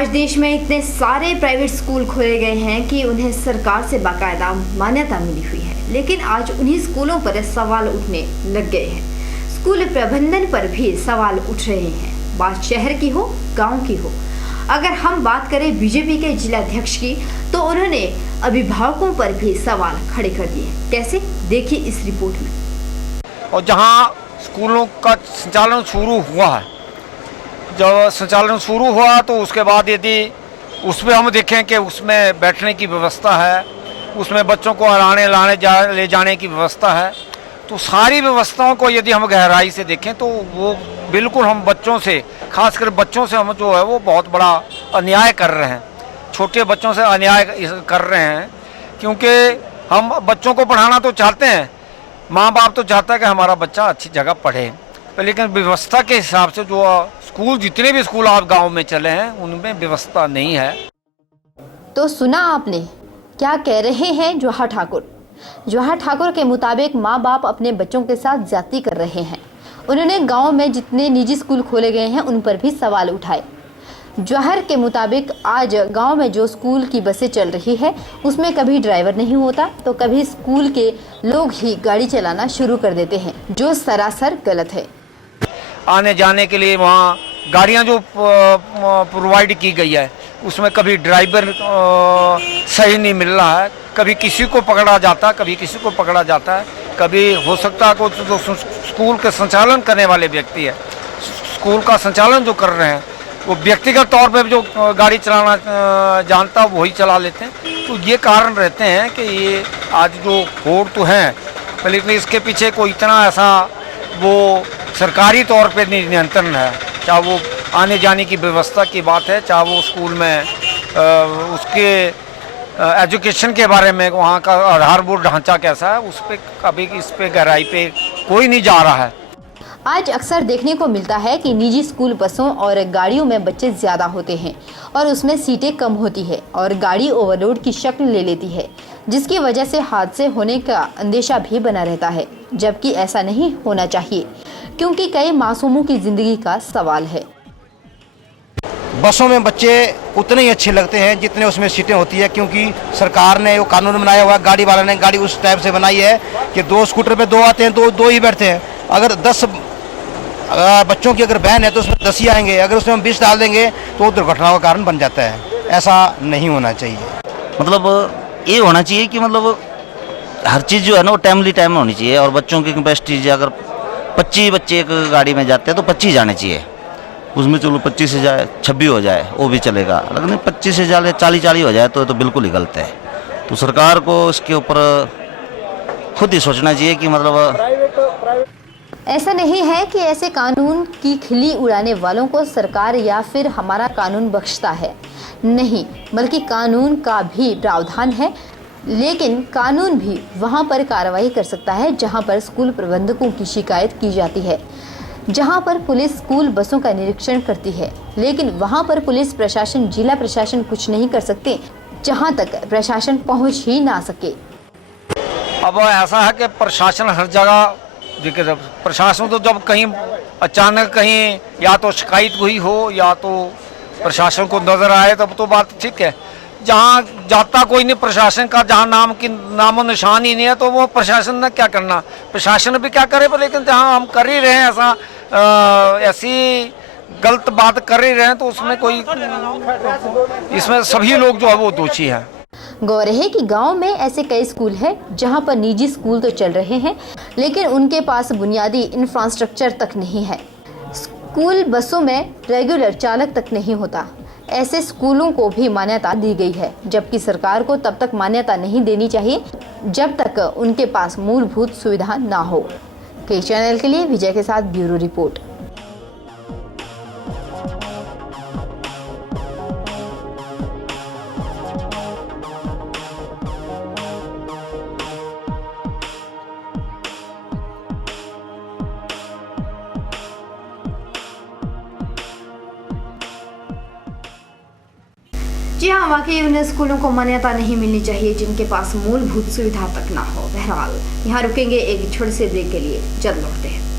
आज देश में इतने सारे प्राइवेट स्कूल खोले गए हैं कि उन्हें सरकार से बाकायदा मान्यता मिली हुई है, लेकिन आज उन्हीं स्कूलों पर सवाल उठने लग गए हैं। स्कूल प्रबंधन पर भी सवाल उठ रहे हैं, बात शहर की हो गांव की हो। अगर हम बात करें बीजेपी के जिलाध्यक्ष की, तो उन्होंने अभिभावकों पर भी सवाल खड़े कर दिए। कैसे, देखिए इस रिपोर्ट में। और जहां स्कूलों का संचालन शुरू हुआ है, जब संचालन शुरू हुआ तो उसके बाद यदि उसमें हम देखें कि उसमें बैठने की व्यवस्था है, उसमें बच्चों को ले जाने की व्यवस्था है, तो सारी व्यवस्थाओं को यदि हम गहराई से देखें तो वो बिल्कुल हम बच्चों से, खासकर बच्चों से हम जो है वो बहुत बड़ा अन्याय कर रहे हैं। छोटे बच्चों से अन्याय कर रहे हैं, क्योंकि हम बच्चों को पढ़ाना तो चाहते हैं, माँ बाप तो चाहता है कि हमारा बच्चा अच्छी जगह पढ़े, लेकिन व्यवस्था के हिसाब से जो स्कूल, जितने भी स्कूल आप गांव में चले हैं उनमें व्यवस्था नहीं है। तो सुना आपने क्या कह रहे हैं जवाहर ठाकुर। जवाहर ठाकुर के मुताबिक माँ बाप अपने बच्चों के साथ ज्यादती कर रहे हैं। उन्होंने गांव में जितने निजी स्कूल खोले गए हैं उन पर भी सवाल उठाए। जवाहर के मुताबिक आज गांव में जो स्कूल की बसें चल रही है उसमें कभी ड्राइवर नहीं होता तो कभी स्कूल के लोग ही गाड़ी चलाना शुरू कर देते हैं, जो सरासर गलत है। आने जाने के लिए वहाँ गाड़ियाँ जो प्रोवाइड की गई है उसमें कभी ड्राइवर सही नहीं मिल रहा है, कभी किसी को पकड़ा जाता है, कभी किसी को पकड़ा जाता है, कभी हो सकता है कुछ जो स्कूल के संचालन करने वाले व्यक्ति है, स्कूल का संचालन जो कर रहे हैं वो व्यक्तिगत तौर पे जो गाड़ी चलाना जानता है वही चला लेते हैं। तो ये कारण रहते हैं कि ये आज जो होड़ तो हैं, लेकिन इसके पीछे कोई इतना ऐसा वो सरकारी तौर पे नियंत्रण है, चाहे वो आने जाने की व्यवस्था की बात है, चाहे वो स्कूल में उसके एजुकेशन के बारे में वहाँ का आधारभूत ढांचा कैसा है, उस पर कभी इस पे गहराई पे कोई नहीं जा रहा है। आज अक्सर देखने को मिलता है कि निजी स्कूल बसों और गाड़ियों में बच्चे ज़्यादा होते हैं और उसमें सीटें कम होती है और गाड़ी ओवरलोड की शक्ल ले लेती है, जिसकी वजह से हादसे होने का अंदेशा भी बना रहता है, जबकि ऐसा नहीं होना चाहिए, क्योंकि कई मासूमों की जिंदगी का सवाल है। बसों में बच्चे उतने ही अच्छे लगते हैं जितने उसमें सीटें होती है, क्योंकि सरकार ने वो कानून बनाया हुआ है, गाड़ी वाला ने गाड़ी उस टाइप से बनाई है कि 2 स्कूटर पे 2 आते हैं, दो ही बैठते हैं। अगर 10 बच्चों की अगर वैन है तो उसमें 10 ही आएंगे, अगर उसमें हम 20 डाल देंगे तो दुर्घटनाओं का कारण बन जाता है। ऐसा नहीं होना चाहिए। मतलब ये होना चाहिए कि मतलब हर चीज़ जो है ना वो टाइम होनी चाहिए, और बच्चों की कैपेसिटी अगर 25 बच्चे एक गाड़ी में जाते हैं तो 25 जाने चाहिए, उसमें चलो 25 से जाए 26 हो जाए वो भी चलेगा, लेकिन 25 से जाए 40 हो जाए तो बिल्कुल ही गलत है। तो सरकार को इसके ऊपर खुद ही सोचना चाहिए कि मतलब ऐसा नहीं है कि ऐसे कानून की खिल्ली उड़ाने वालों को सरकार या फिर हमारा कानून बख्शता है, नहीं, बल्कि कानून का भी प्रावधान है, लेकिन कानून भी वहां पर कार्रवाई कर सकता है जहां पर स्कूल प्रबंधकों की शिकायत की जाती है, जहां पर पुलिस स्कूल बसों का निरीक्षण करती है, लेकिन वहां पर पुलिस प्रशासन, जिला प्रशासन कुछ नहीं कर सकते जहां तक प्रशासन पहुंच ही ना सके। अब ऐसा है कि प्रशासन हर जगह, प्रशासन तो जब कहीं अचानक कहीं या तो शिकायत हुई हो या तो प्रशासन को नजर आए तब तो बात ठीक है। जहाँ जाता कोई नहीं प्रशासन का, जहाँ नामो निशान ही नहीं है, तो वो प्रशासन ने क्या करना, प्रशासन भी क्या करे। लेकिन जहाँ हम कर ही रहे हैं ऐसा, ऐसी गलत बात कर ही रहे हैं, तो उसमें कोई, इसमें सभी लोग जो है वो दोषी है। गौर है कि गांव में ऐसे कई स्कूल हैं जहां पर निजी स्कूल तो चल रहे हैं, लेकिन उनके पास बुनियादी इंफ्रास्ट्रक्चर तक नहीं है। स्कूल बसों में रेगुलर चालक तक नहीं होता। ऐसे स्कूलों को भी मान्यता दी गई है, जबकि सरकार को तब तक मान्यता नहीं देनी चाहिए जब तक उनके पास मूलभूत सुविधा ना हो। के चैनल के लिए विजय के साथ ब्यूरो रिपोर्ट। जी हाँ, वाकई उन स्कूलों को मान्यता नहीं मिलनी चाहिए जिनके पास मूलभूत सुविधा तक ना हो। बहरहाल यहाँ रुकेंगे एक छोटे से ब्रेक के लिए, जल्द लौटते हैं।